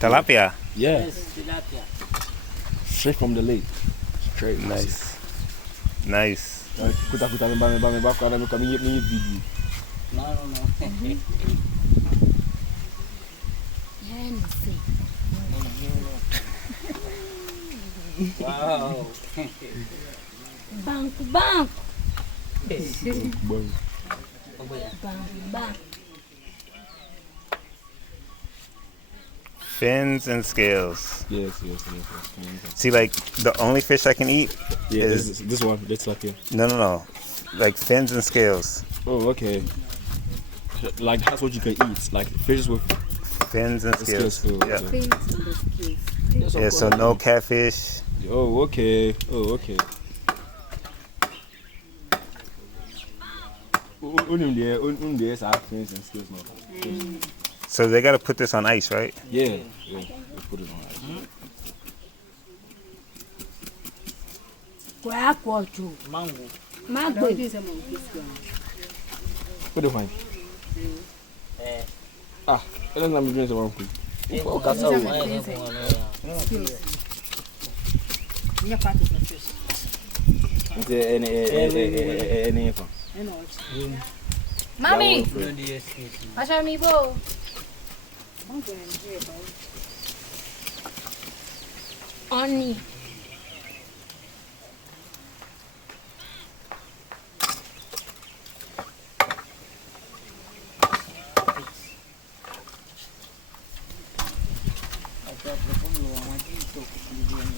Tilapia. Yeah. Yes, tilapia. Straight from the lake. Straight. Nice. Nice. Kuta me ba kwa me come me video. No. Wow. Bank. Bank. Fins and scales. Yes. See, like the only fish I can eat Yeah, is this one. That's like here. no. Like fins and scales. Oh, okay. Like that's what you can eat. Like fishes with Fins and scales. scales. Yeah. Okay. Yeah. So no catfish. Oh, okay. Only are fins and scales now. So they gotta put this on ice, right? Yeah. We put it on ice. Mango. Put it fine. I don't know I'm doing something quick. Oh, kasa wa. Any Mommy, watch out me bowl. Oni.